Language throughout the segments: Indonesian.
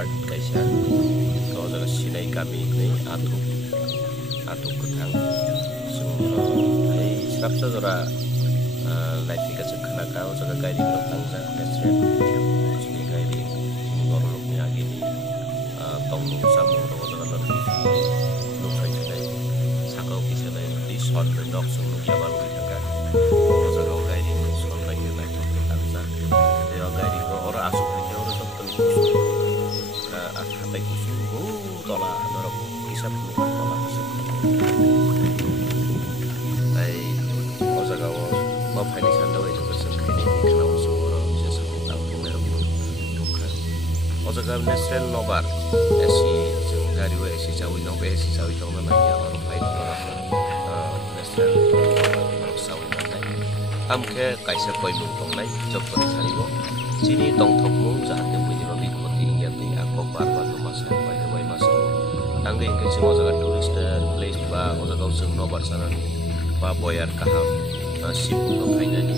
part kaisa ko jaga sinai kami ni atuk kutang sung hai sapsa jora laiti ka chkhana ka jaga gairi ro tangja restaurant sini gairi gorlok ni agini tong samu ro jaga lor lu sai sai sakau kisa dai di short the dog sung ya balu jaga jaga gairi sung lai ni lai tok tangja ya gairi ko ora asuk ke ora tok atai kusung tola norok kisah tola ai ojaga o faini sanda wai to person khini khana usu ro je sang tang mer mo dukha ojaga national nobar esi jung gari wa esi chawi no be esi chawi to na ya ro fai to national nobar sawi na nai amke kaisa koi mung tong nai job kori saribo chini tong thok mung jahate buni ro dik mati yati akok bar bar to masa pai wai masa tangge ingke sing ojaga tourist place ba ojaga usung nobar sanani ba boyar kaham sipu no kainani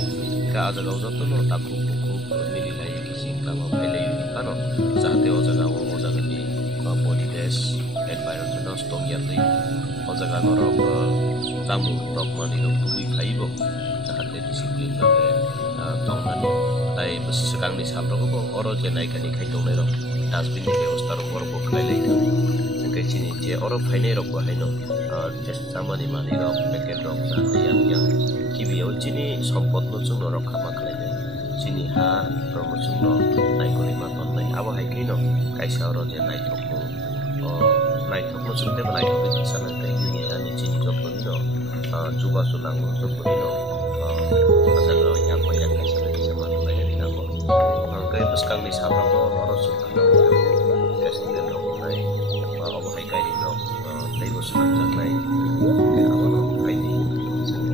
ka ajaga joto no taku buku mili lai kising kama pailai ano jahate ojaga ni body dash environment no stong yati ojaga no ro tamu tok mani no bui phaibo jahate discipline lage tongnani tai sekang ni sabro ko oro je nai kani khai tongnai ro dustbin ni ବ୍ୟବସ୍ଥା ro korbo khailai kai chini je oro phainai ro ko haino just samani mani ro packet ro yang kibiyo chini sampot no chung ro khama khlainai chini ha promo chung no nai kori ma ton nai abo hai kino kaisa ro je nai thokmo chung te nai thok ni sana kai ni ani chini job ko no juba sunang job ko no asal ro yang ko yang kaisa ni sama nai ni na ko kai buskang ni sabro ko oro chung no testing ro nai abo hai kai ni no tai bo sunang jang nai ke abo no kai ni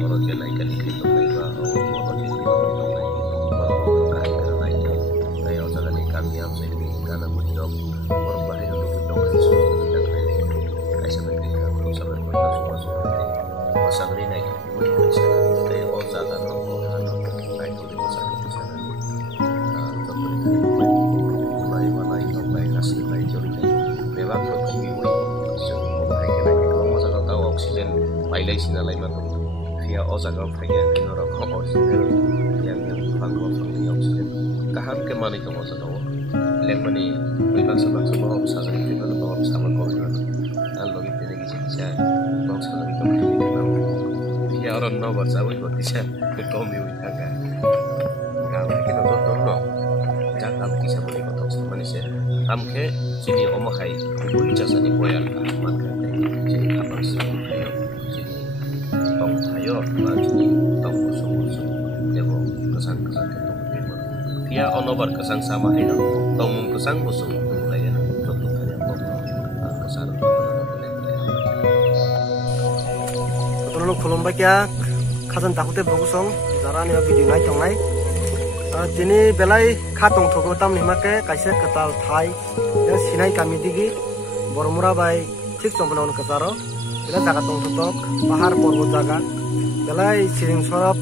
oro je nai kan ni to kai ba oro je ni to nai kai ka nai kai o jaga ni kan ni am sai ni kana mo ni dok oro ba hai no to kai so ni na kai kai sa ni ka ko sa ba ko so masa beri nai mo ni sa kai o jaga no ano kai to ni sa ni sa ni to mai mai to kai kasi mai jori ni memang to ki mo so mo hai ke nai ko mo jaga ta oxygen pailai sina lai ma to via o jaga phaiya no ro ko oxygen yang panggo phang oxygen kaham ke mani ko mo jaga lemani bebas mo sa ni ke no mo sa mo ko al logi tene ki sa box ko ni ko ya orang no bahasa wih buat bisa kekomi witaga kalau kita tonton no jangan kisah boleh potong sama manusia tamke sini omahai kubul jasa ni boyal kahmat sini kapan sih ayo sini tong ayo sini tong busung jabo kesang ketemu dia onobar kesang sama ini tong kesang busung layan tutup hanya kesang lo khulum ba kya khajan takute bogusong jara ni video nai tongnai tini belai kha tong thogo tam ni make kaise katal thai ya sinai kami digi bormura bai thik tombonon kasaro ila jaga tong thotok pahar porbo jaga belai siring sorop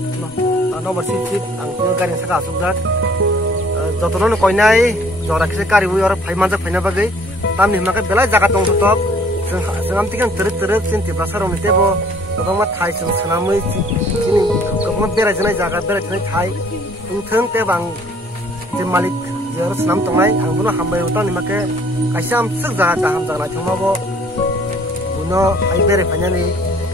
no barsi chip ang pil gari saka asukjak jotonon koinai jora kise kari wi or phai manjak phaina bagai tam ni make belai jaga tong thotok sengam tikan teruk sin tibrasaro ni tebo Kau Thai sing senamui sini kau berai jenai jaga berai jenai Thai tungtheng te bang je malik jer senam tongai ang buno hambai utan ni make kaisam suk jaga kaham jaga thongma bo buno ai berai phanyani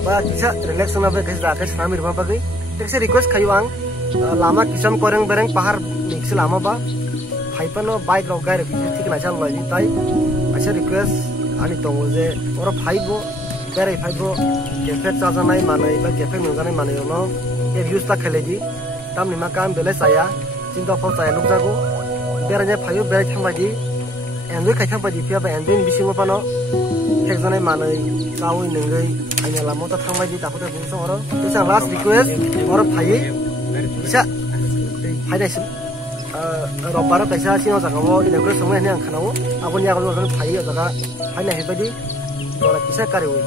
ba kisa relax na be kaisa jaga senami rma bagai tekse request khayu ang lama kisam koreng bereng pahar mix lama ba phaipano bike ro gaire thik na chal loi tai acha request ani tongo je ora phaibo berai phaibo cafe chajanai manai ba cafe nunganai manai no e views ta khaledi tam ni makam bele saya cinta phau saya luk jago beranya phayo berai thambadi enjoy khai thambadi pia ba enjoy bisingo pano thekjanai manai chawi nengai aina lamo ta thambadi ta khote bungso oro isa last request oro phai isa phai sim robaro kaisa sino jagao ina ko samai ne ang khanao aboni agalo phai jaga phai na hebadi ora kisa kare oi